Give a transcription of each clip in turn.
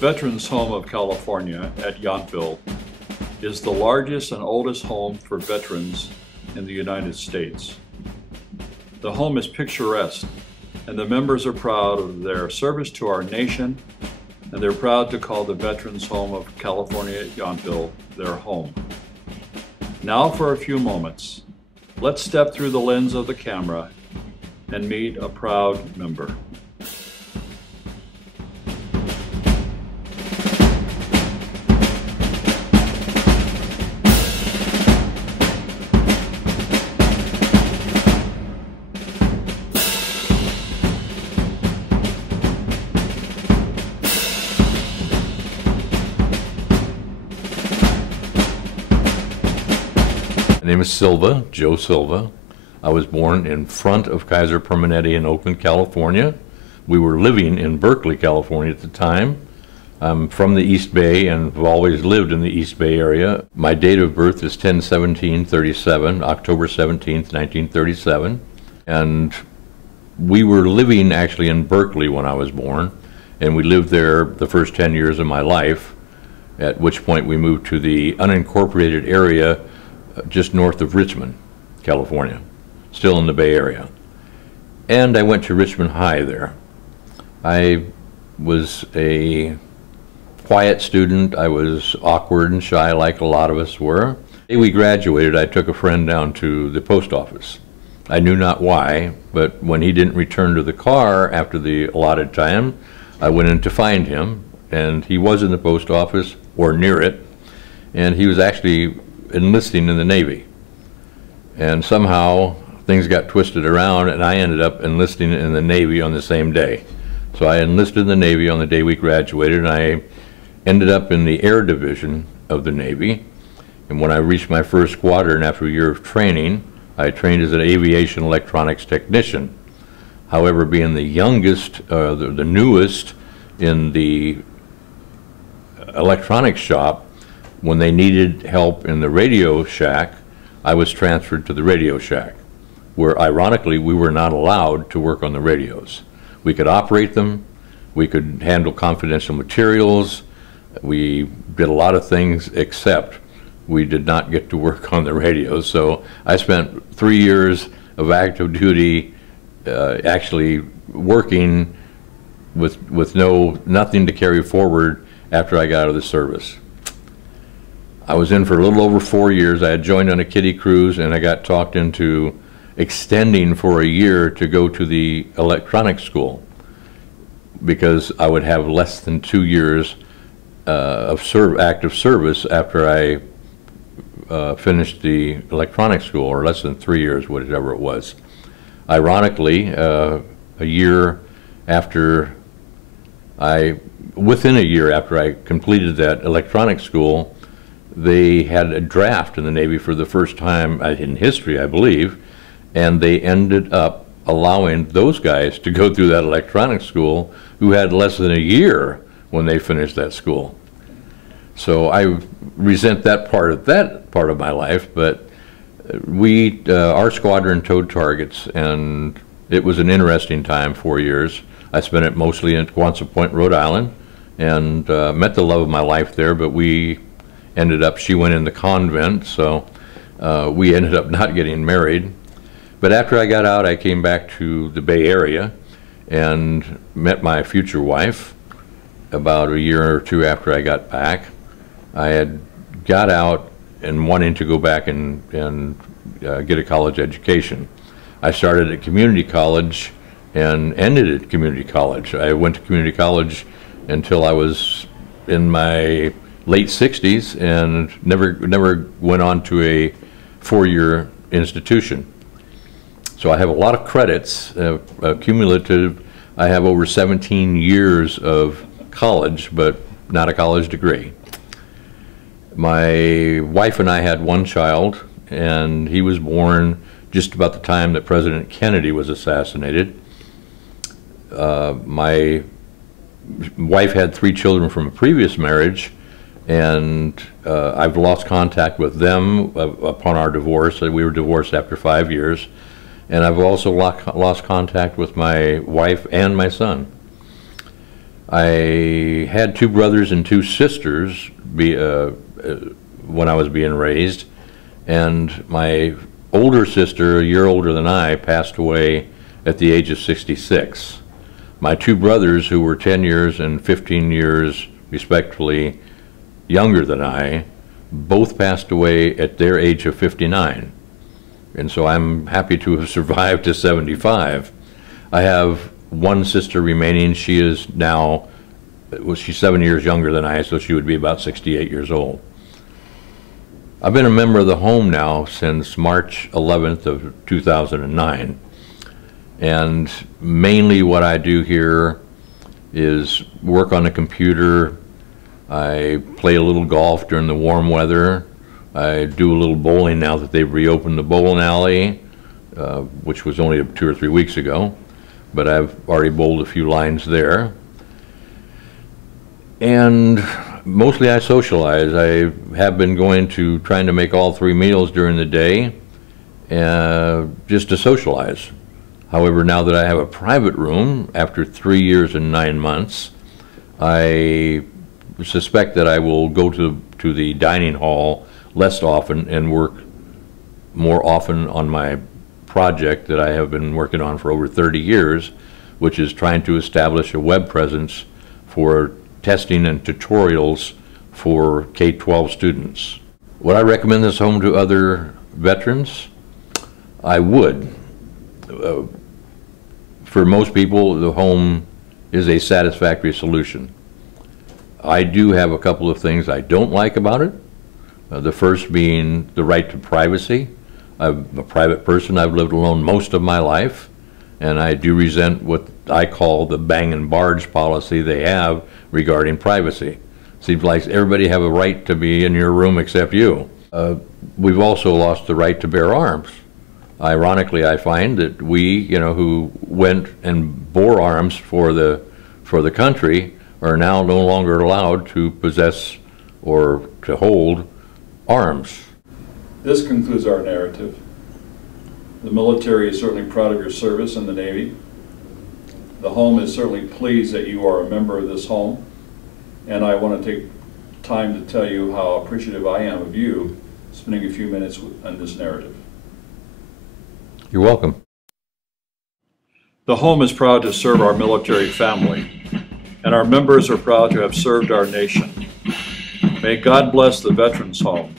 Veterans Home of California at Yountville is the largest and oldest home for veterans in the United States. The home is picturesque, and the members are proud of their service to our nation, and they're proud to call the Veterans Home of California at Yountville their home. Now for a few moments, let's step through the lens of the camera and meet a proud member. My name is Silva, Joe Silva. I was born in front of Kaiser Permanente in Oakland, California. We were living in Berkeley, California at the time. I'm from the East Bay and have always lived in the East Bay area. My date of birth is 10/17/37, October 17th, 1937. And we were living actually in Berkeley when I was born, and we lived there the first 10 years of my life, at which point we moved to the unincorporated area just north of Richmond, California, still in the Bay Area. And I went to Richmond High there. I was a quiet student. I was awkward and shy like a lot of us were. The day we graduated, I took a friend down to the post office. I knew not why, but when he didn't return to the car after the allotted time, I went in to find him, and he was in the post office, or near it, and he was actually enlisting in the Navy. And somehow things got twisted around, and I ended up enlisting in the Navy on the same day. So I enlisted in the Navy on the day we graduated, and I ended up in the Air Division of the Navy. And when I reached my first squadron after a year of training, I trained as an aviation electronics technician. However, being the youngest, the newest in the electronics shop, when they needed help in the radio shack, I was transferred to the radio shack, where ironically we were not allowed to work on the radios. We could operate them, we could handle confidential materials, we did a lot of things, except we did not get to work on the radios. So I spent 3 years of active duty actually working with nothing to carry forward after I got out of the service. I was in for a little over 4 years. I had joined on a kiddie cruise, and I got talked into extending for a year to go to the electronics school, because I would have less than 2 years of active service after I finished the electronics school, or less than 3 years, whatever it was. Ironically, within a year after I completed that electronics school, they had a draft in the Navy for the first time in history, I believe, and they ended up allowing those guys to go through that electronics school who had less than a year when they finished that school. So I resent that part of my life, but our squadron towed targets, and it was an interesting time, 4 years. I spent it mostly in Quonset Point, Rhode Island, and met the love of my life there, but she went in the convent, so we ended up not getting married. But after I got out, I came back to the Bay Area and met my future wife about a year or two after I got back. I had got out and wanting to go back and get a college education. I started at community college and ended at community college. I went to community college until I was in my late 60s and never went on to a 4-year institution. So I have a lot of credits, cumulative. I have over 17 years of college, but not a college degree. My wife and I had one child, and he was born just about the time that President Kennedy was assassinated. My wife had 3 children from a previous marriage, and I've lost contact with them upon our divorce. We were divorced after 5 years, and I've also lost contact with my wife and my son. I had two brothers and two sisters when I was being raised, and my older sister, a year older than I, passed away at the age of 66. My two brothers, who were 10 years and 15 years respectively younger than I, both passed away at their age of 59. And so I'm happy to have survived to 75. I have one sister remaining. She is now, she's 7 years younger than I, so she would be about 68 years old. I've been a member of the home now since March 11th of 2009. And mainly what I do here is work on the computer. I play a little golf during the warm weather. I do a little bowling now that they've reopened the bowling alley, which was only 2 or 3 weeks ago, but I've already bowled a few lines there. And mostly I socialize. I have been trying to make all 3 meals during the day, just to socialize. However, now that I have a private room, after 3 years and 9 months, I suspect that I will go to the dining hall less often and work more often on my project that I have been working on for over 30 years, which is trying to establish a web presence for testing and tutorials for K-12 students. Would I recommend this home to other veterans? I would. For most people, the home is a satisfactory solution. I do have a couple of things I don't like about it. The first being the right to privacy. I'm a private person. I've lived alone most of my life, and I do resent what I call the bang and barge policy they have regarding privacy. Seems like everybody have a right to be in your room except you. We've also lost the right to bear arms. Ironically, I find that we, who went and bore arms for the country, are now no longer allowed to possess or to hold arms. This concludes our narrative. The military is certainly proud of your service in the Navy. The home is certainly pleased that you are a member of this home, and I want to take time to tell you how appreciative I am of you spending a few minutes on this narrative. You're welcome. The home is proud to serve our military family, and our members are proud to have served our nation. May God bless the Veterans Home.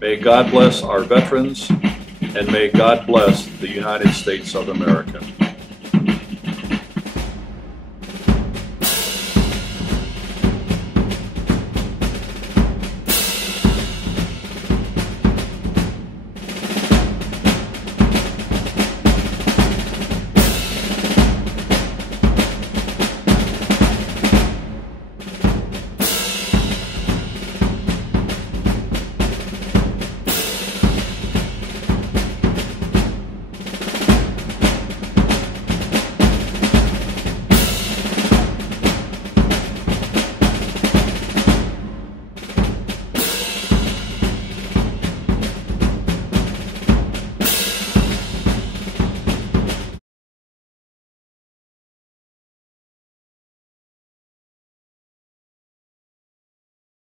May God bless our veterans, and may God bless the United States of America.